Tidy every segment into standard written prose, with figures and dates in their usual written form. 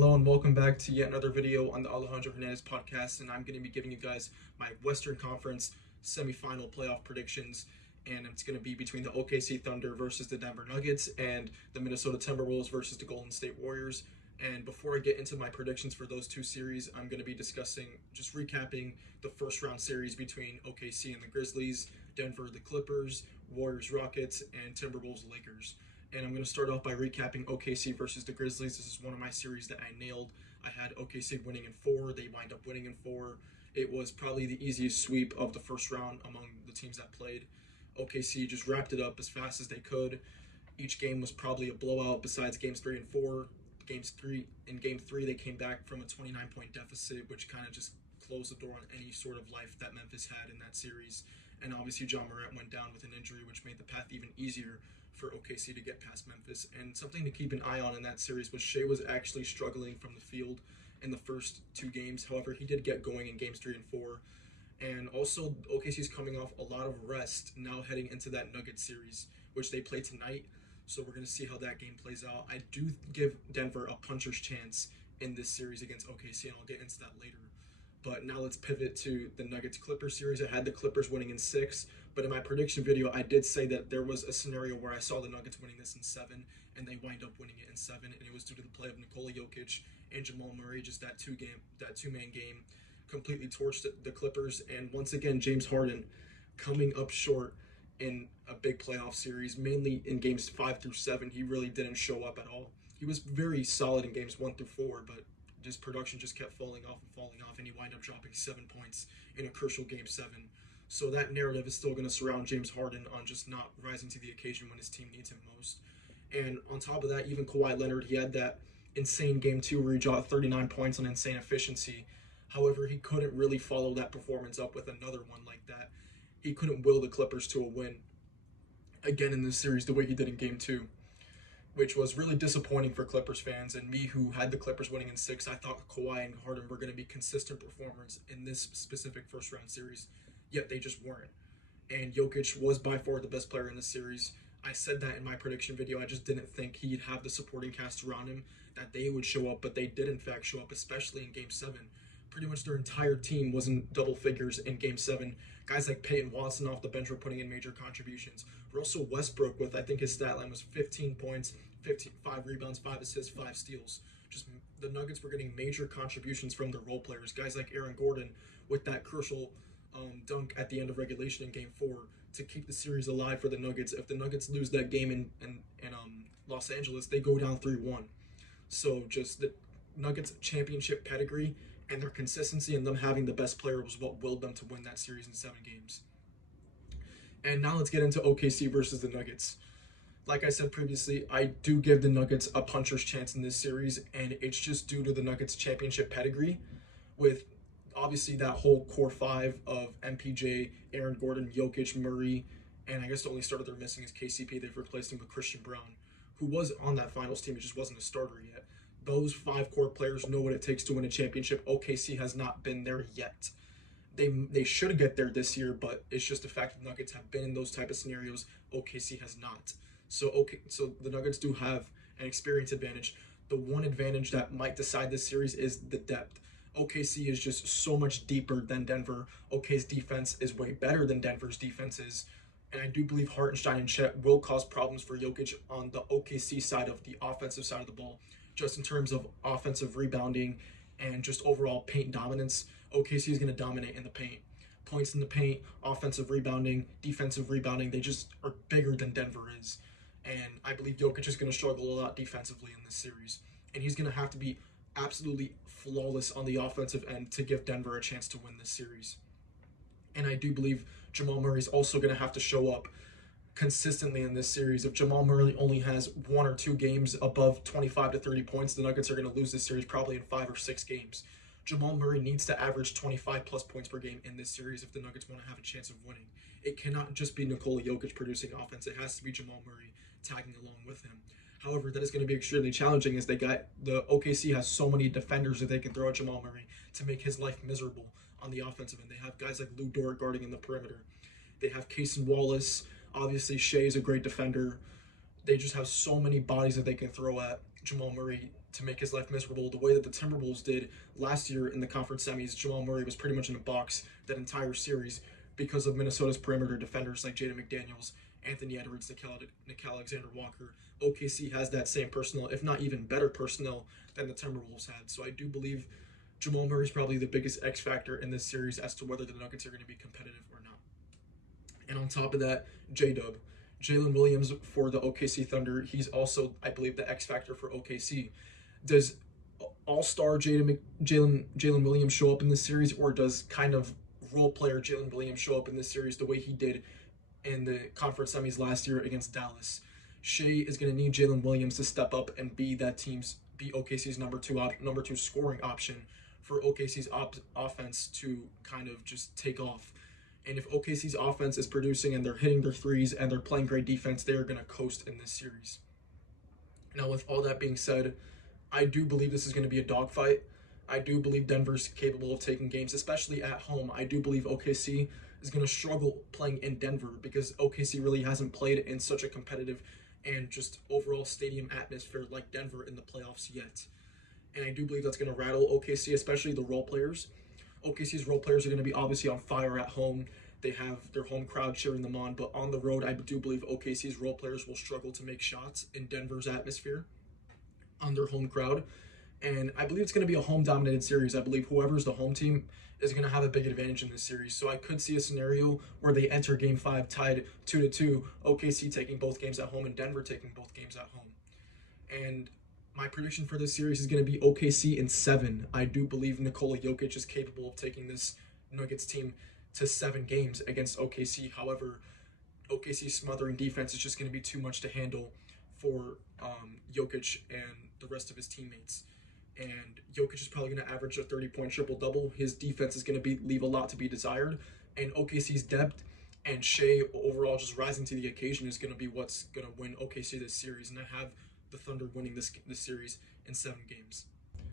Hello and welcome back to yet another video on the Alejandro Hernandez podcast, and I'm going to be giving you guys my Western Conference semifinal playoff predictions, and it's going to be between the OKC Thunder versus the Denver Nuggets and the Minnesota Timberwolves versus the Golden State Warriors. And before I get into my predictions for those two series, I'm going to be just recapping the first round series between OKC and the Grizzlies, Denver the Clippers, Warriors Rockets, and Timberwolves Lakers. And I'm going to start off by recapping OKC versus the Grizzlies. This is one of my series that I nailed. I had OKC winning in 4. They wind up winning in 4. It was probably the easiest sweep of the first round among the teams that played. OKC just wrapped it up as fast as they could. Each game was probably a blowout besides games 3 and 4. Game 3, they came back from a 29-point deficit, which kind of just closed the door on any sort of life that Memphis had in that series. And obviously, Ja Morant went down with an injury, which made the path even easier for OKC to get past Memphis. And something to keep an eye on in that series was Shea was actually struggling from the field in the first 2 games. However, he did get going in games 3 and 4. And also, OKC's coming off a lot of rest now heading into that Nuggets series, which they play tonight. So we're going to see how that game plays out. I do give Denver a puncher's chance in this series against OKC, and I'll get into that later. But now let's pivot to the Nuggets-Clippers series. I had the Clippers winning in 6, but in my prediction video, I did say that there was a scenario where I saw the Nuggets winning this in 7, and they wind up winning it in 7, and it was due to the play of Nikola Jokic and Jamal Murray. Just that two-man game completely torched the Clippers, and once again, James Harden coming up short in a big playoff series, mainly in games 5 through 7. He really didn't show up at all. He was very solid in games 1 through 4, but his production just kept falling off, and he wound up dropping 7 points in a crucial game 7. So that narrative is still going to surround James Harden on just not rising to the occasion when his team needs him most. And on top of that, even Kawhi Leonard, he had that insane game 2 where he dropped 39 points on insane efficiency. However, he couldn't really follow that performance up with another one like that. He couldn't will the Clippers to a win again in this series the way he did in game 2, which was really disappointing for Clippers fans. And me, who had the Clippers winning in 6, I thought Kawhi and Harden were going to be consistent performers in this specific first round series, yet they just weren't. And Jokic was by far the best player in this series. I said that in my prediction video. I just didn't think he'd have the supporting cast around him, that they would show up, but they did in fact show up, especially in game 7. Pretty much their entire team was in double figures in game 7. Guys like Peyton Watson off the bench were putting in major contributions. Russell Westbrook, with I think his stat line was 15 points, 5 rebounds, 5 assists, 5 steals. Just the Nuggets were getting major contributions from their role players. Guys like Aaron Gordon with that crucial dunk at the end of regulation in game 4 to keep the series alive for the Nuggets. If the Nuggets lose that game in Los Angeles, they go down 3-1. So just the Nuggets championship pedigree and their consistency and them having the best player was what willed them to win that series in 7 games. And now let's get into OKC versus the Nuggets. Like I said previously, I do give the Nuggets a puncher's chance in this series, and it's just due to the Nuggets championship pedigree with obviously that whole core 5 of MPJ, Aaron Gordon, Jokic, Murray, and I guess the only starter they're missing is KCP. They've replaced him with Christian Brown, who was on that finals team. He just wasn't a starter yet. Those 5 core players know what it takes to win a championship. OKC has not been there yet. They should get there this year, but it's just the fact that the Nuggets have been in those type of scenarios. OKC has not. So the Nuggets do have an experience advantage. The one advantage that might decide this series is the depth. OKC is just so much deeper than Denver. OK's defense is way better than Denver's defense is. And I do believe Hartenstein and Chet will cause problems for Jokic on the OKC side of the offensive side of the ball, just in terms of offensive rebounding and just overall paint dominance. OKC is going to dominate in the paint. Points in the paint, offensive rebounding, defensive rebounding, they just are bigger than Denver is. And I believe Jokic is going to struggle a lot defensively in this series. And he's going to have to be absolutely flawless on the offensive end to give Denver a chance to win this series. And I do believe Jamal Murray is also going to have to show up consistently in this series. If Jamal Murray only has 1 or 2 games above 25 to 30 points, the Nuggets are going to lose this series probably in 5 or 6 games. Jamal Murray needs to average 25 plus points per game in this series if the Nuggets want to have a chance of winning. It cannot just be Nikola Jokic producing offense. It has to be Jamal Murray tagging along with him. However, that is going to be extremely challenging as the OKC has so many defenders that they can throw at Jamal Murray to make his life miserable on the offensive end. They have guys like Lou Dort guarding in the perimeter. They have Cason Wallace. Obviously, Shea is a great defender. They just have so many bodies that they can throw at Jamal Murray. to make his life miserable the way that the Timberwolves did last year in the conference semis. Jamal Murray was pretty much in a box that entire series because of Minnesota's perimeter defenders like Jaden McDaniels, Anthony Edwards, Nickeil Alexander-Walker. OKC has that same personnel, if not even better personnel than the Timberwolves had. So I do believe Jamal Murray is probably the biggest X factor in this series as to whether the Nuggets are going to be competitive or not. And on top of that, J-Dub. Jalen Williams for the OKC Thunder. He's also, I believe, the X factor for OKC. Does all-star Jalen Williams show up in this series, or does kind of role player Jalen Williams show up in this series the way he did in the conference semis last year against Dallas? Shea is going to need Jalen Williams to step up and be OKC's number two scoring option for OKC's offense to kind of just take off. And if OKC's offense is producing and they're hitting their threes and they're playing great defense, they are going to coast in this series. Now, with all that being said, I do believe this is going to be a dogfight. I do believe Denver's capable of taking games, especially at home. I do believe OKC is going to struggle playing in Denver because OKC really hasn't played in such a competitive and just overall stadium atmosphere like Denver in the playoffs yet. And I do believe that's going to rattle OKC, especially the role players. OKC's role players are going to be obviously on fire at home. They have their home crowd cheering them on, but on the road, I do believe OKC's role players will struggle to make shots in Denver's atmosphere on their home crowd. And I believe it's going to be a home-dominated series. I believe whoever's the home team is going to have a big advantage in this series. So I could see a scenario where they enter Game 5 tied 2-2, OKC taking both games at home and Denver taking both games at home. And my prediction for this series is going to be OKC in 7. I do believe Nikola Jokic is capable of taking this Nuggets team to 7 games against OKC. However, OKC's smothering defense is just going to be too much to handle for Jokic and the rest of his teammates. And Jokic is probably going to average a 30-point triple-double. His defense is going to leave a lot to be desired. And OKC's depth and Shea overall just rising to the occasion is going to be what's going to win OKC this series. And I have the Thunder winning this series in 7 games.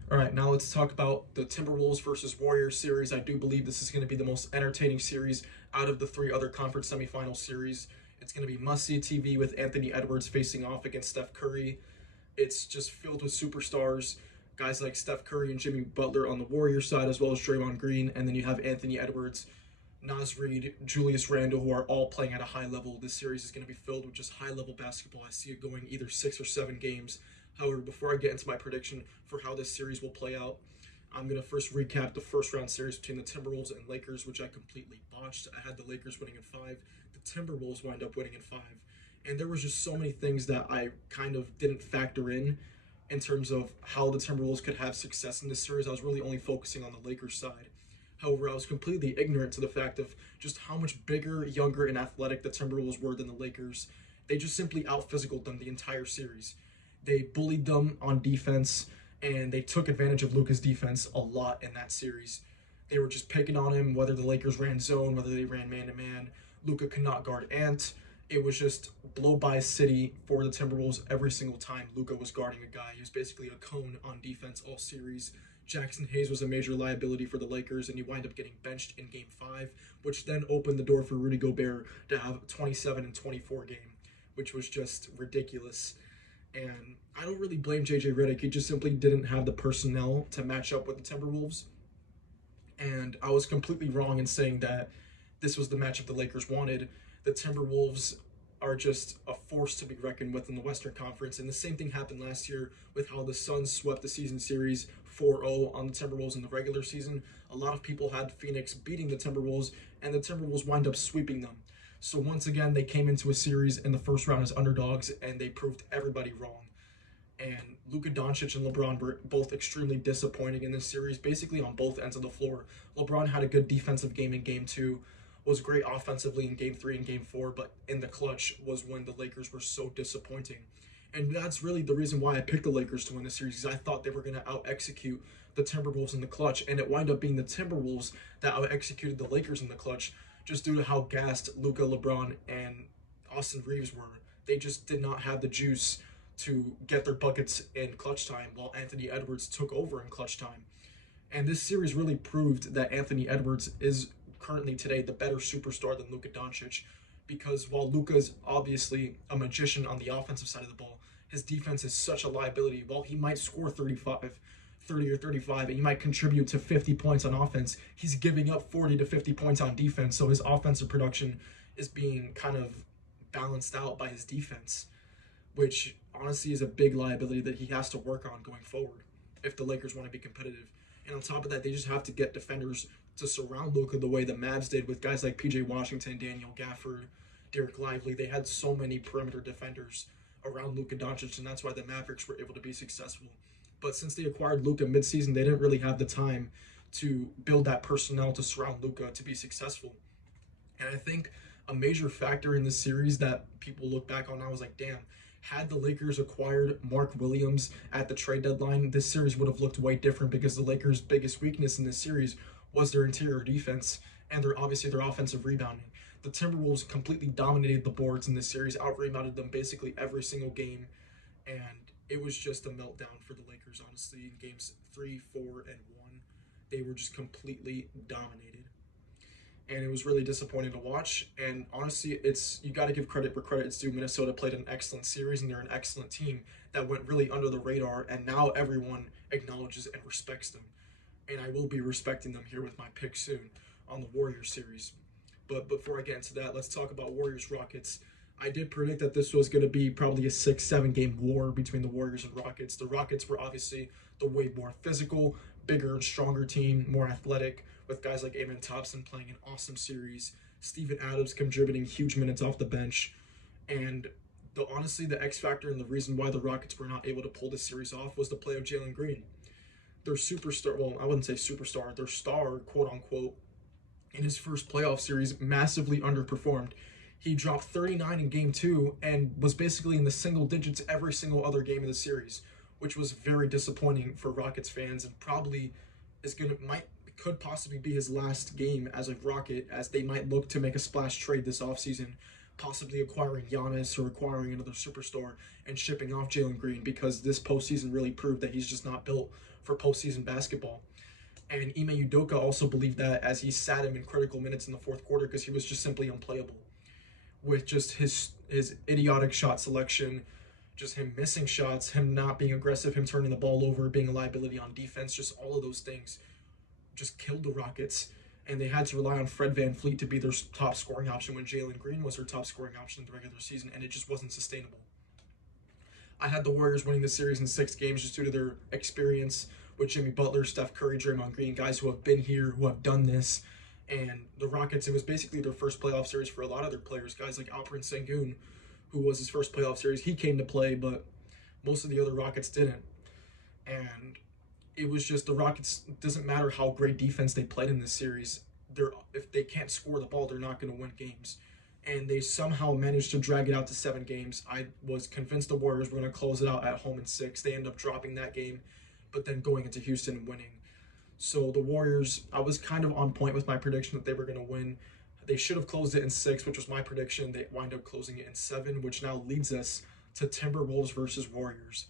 All right, now let's talk about the Timberwolves versus Warriors series. I do believe this is going to be the most entertaining series out of the 3 other conference semifinal series. It's going to be must-see TV with Anthony Edwards facing off against Steph Curry. It's just filled with superstars, guys like Steph Curry and Jimmy Butler on the Warriors side, as well as Draymond Green, and then you have Anthony Edwards, Naz Reid, Julius Randle, who are all playing at a high level. This series is going to be filled with just high-level basketball. I see it going either 6 or 7 games. However, before I get into my prediction for how this series will play out, I'm going to first recap the first-round series between the Timberwolves and Lakers, which I completely botched. I had the Lakers winning in 5. The Timberwolves wind up winning in 5. And there was just so many things that I kind of didn't factor in terms of how the Timberwolves could have success in this series. I was really only focusing on the Lakers side. However, I was completely ignorant to the fact of just how much bigger, younger, and athletic the Timberwolves were than the Lakers. They just simply out-physicaled them the entire series. They bullied them on defense, and they took advantage of Luka's defense a lot in that series. They were just picking on him, whether the Lakers ran zone, whether they ran man-to-man. Luka could not guard Ant. It was just blow-by city for the Timberwolves every single time Luka was guarding a guy. He was basically a cone on defense all series. Jackson Hayes was a major liability for the Lakers, and he wound up getting benched in Game 5, which then opened the door for Rudy Gobert to have a 27 and 24 game, which was just ridiculous. And I don't really blame JJ Redick. He just simply didn't have the personnel to match up with the Timberwolves. And I was completely wrong in saying that this was the matchup the Lakers wanted. The Timberwolves are just a force to be reckoned with in the Western Conference. And the same thing happened last year with how the Suns swept the season series 4-0 on the Timberwolves in the regular season. A lot of people had Phoenix beating the Timberwolves, and the Timberwolves wind up sweeping them. So once again, they came into a series in the first round as underdogs, and they proved everybody wrong. And Luka Doncic and LeBron were both extremely disappointing in this series, basically on both ends of the floor. LeBron had a good defensive game in Game 2, was great offensively in Game 3 and Game 4, but in the clutch was when the Lakers were so disappointing. And that's really the reason why I picked the Lakers to win the series, because I thought they were going to out-execute the Timberwolves in the clutch, and it wound up being the Timberwolves that out-executed the Lakers in the clutch, just due to how gassed Luka, LeBron, and Austin Reeves were. They just did not have the juice to get their buckets in clutch time, while Anthony Edwards took over in clutch time. And this series really proved that Anthony Edwards is currently today the better superstar than Luka Doncic, because while Luka is obviously a magician on the offensive side of the ball, his defense is such a liability. While he might score 30 or 35, and he might contribute to 50 points on offense, he's giving up 40 to 50 points on defense. So his offensive production is being kind of balanced out by his defense, which honestly is a big liability that he has to work on going forward if the Lakers want to be competitive. And on top of that, they just have to get defenders to surround Luka the way the Mavs did with guys like PJ Washington, Daniel Gafford, Derek Lively. They had so many perimeter defenders around Luka Doncic, and that's why the Mavericks were able to be successful. But since they acquired Luka midseason, they didn't really have the time to build that personnel to surround Luka to be successful. And I think a major factor in this series that people look back on now is like, damn, had the Lakers acquired Mark Williams at the trade deadline, this series would have looked way different because the Lakers' biggest weakness in this series was their interior defense and their offensive rebounding. The Timberwolves completely dominated the boards in this series, out-rebounded them basically every single game, and it was just a meltdown for the Lakers, honestly, in games 3, 4, and 1. They were just completely dominated. And it was really disappointing to watch. And honestly, you got to give credit where credit's due. Minnesota played an excellent series, and they're an excellent team that went really under the radar, and now everyone acknowledges and respects them. And I will be respecting them here with my pick soon on the Warriors series. But before I get into that, let's talk about Warriors-Rockets. I did predict that this was going to be probably a 6-7 game war between the Warriors and Rockets. The Rockets were obviously the way more physical, bigger and stronger team, more athletic, with guys like Amen Thompson playing an awesome series, Steven Adams contributing huge minutes off the bench, and honestly, the X factor and the reason why the Rockets were not able to pull this series off was the play of Jalen Green. Their superstar, well, I wouldn't say superstar, their star, quote unquote, in his first playoff series massively underperformed. He dropped 39 in game 2 and was basically in the single digits every single other game of the series, which was very disappointing for Rockets fans, and probably could possibly be his last game as a Rocket, as they might look to make a splash trade this offseason, possibly acquiring Giannis or acquiring another superstar and shipping off Jalen Green, because this postseason really proved that he's just not built for postseason basketball. And Ime Udoka also believed that, as he sat him in critical minutes in the fourth quarter because he was just simply unplayable. With just his idiotic shot selection, just him missing shots, him not being aggressive, him turning the ball over, being a liability on defense, just all of those things just killed the Rockets. And they had to rely on Fred VanVleet to be their top scoring option when Jalen Green was their top scoring option in the regular season, and it just wasn't sustainable. I had the Warriors winning the series in 6 games just due to their experience with Jimmy Butler, Steph Curry, Draymond Green, guys who have been here, who have done this. And the Rockets, it was basically their first playoff series for a lot of their players. Guys like Alperen Sengun, who was his first playoff series, he came to play, but most of the other Rockets didn't. And it was just the Rockets, it doesn't matter how great defense they played in this series. If they can't score the ball, they're not going to win games. And they somehow managed to drag it out to 7 games. I was convinced the Warriors were going to close it out at home in 6. They ended up dropping that game, but then going into Houston and winning. So the Warriors, I was kind of on point with my prediction that they were going to win. They should have closed it in 6, which was my prediction. They wind up closing it in 7, which now leads us to Timberwolves versus Warriors.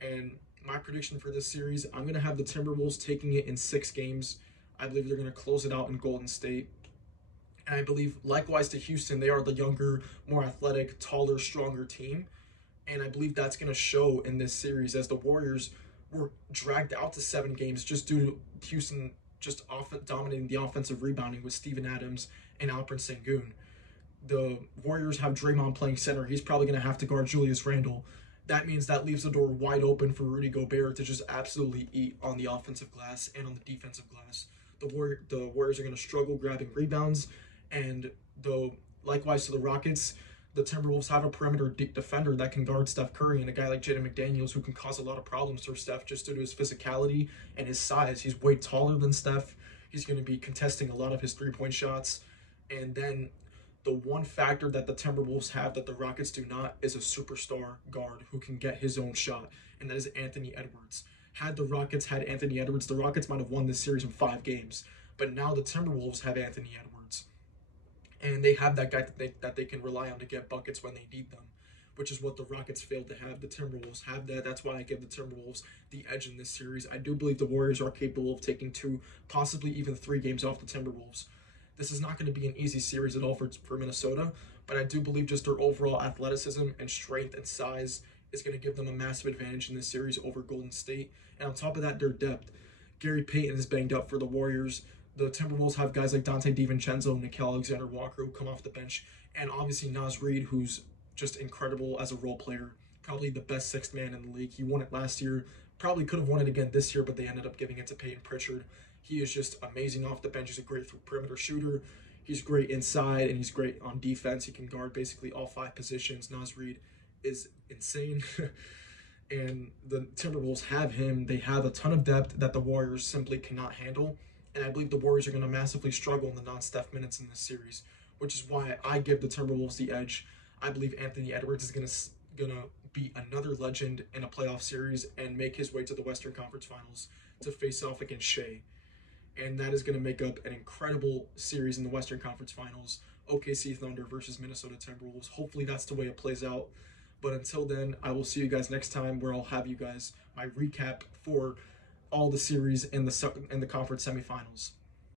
And my prediction for this series, I'm going to have the Timberwolves taking it in 6 games. I believe they're going to close it out in Golden State. And I believe, likewise to Houston, they are the younger, more athletic, taller, stronger team. And I believe that's going to show in this series, as the Warriors were dragged out to 7 games just due to Houston just dominating the offensive rebounding with Steven Adams and Alperen Sengun. The Warriors have Draymond playing center. He's probably going to have to guard Julius Randle. That means that leaves the door wide open for Rudy Gobert to just absolutely eat on the offensive glass and on the defensive glass. The Warriors are going to struggle grabbing rebounds, and likewise to the Rockets, the Timberwolves have a perimeter defender that can guard Steph Curry, and a guy like Jaden McDaniels who can cause a lot of problems for Steph just due to his physicality and his size. He's way taller than Steph. He's going to be contesting a lot of his three-point shots. And then the one factor that the Timberwolves have that the Rockets do not is a superstar guard who can get his own shot, and that is Anthony Edwards. Had the Rockets had Anthony Edwards, the Rockets might have won this series in 5 games. But now the Timberwolves have Anthony Edwards. And they have that guy that they can rely on to get buckets when they need them, which is what the Rockets failed to have. The Timberwolves have that. That's why I give the Timberwolves the edge in this series. I do believe the Warriors are capable of taking 2, possibly even 3 games off the Timberwolves. This is not going to be an easy series at all for Minnesota, but I do believe just their overall athleticism and strength and size is going to give them a massive advantage in this series over Golden State. And on top of that, their depth. Gary Payton is banged up for the Warriors. The Timberwolves have guys like Dante DiVincenzo, Nickeil Alexander-Walker who come off the bench, and obviously Naz Reid, who's just incredible as a role player. Probably the best sixth man in the league. He won it last year. Probably could have won it again this year, but they ended up giving it to Peyton Pritchard. He is just amazing off the bench. He's a great perimeter shooter. He's great inside, and he's great on defense. He can guard basically all 5 positions. Naz Reid is insane. And the Timberwolves have him. They have a ton of depth that the Warriors simply cannot handle. And I believe the Warriors are going to massively struggle in the non-Steph minutes in this series, which is why I give the Timberwolves the edge. I believe Anthony Edwards is going to be another legend in a playoff series and make his way to the Western Conference Finals to face off against Shea. And that is going to make up an incredible series in the Western Conference Finals. OKC Thunder versus Minnesota Timberwolves. Hopefully that's the way it plays out. But until then, I will see you guys next time, where I'll have you guys my recap for all the series in the conference semifinals.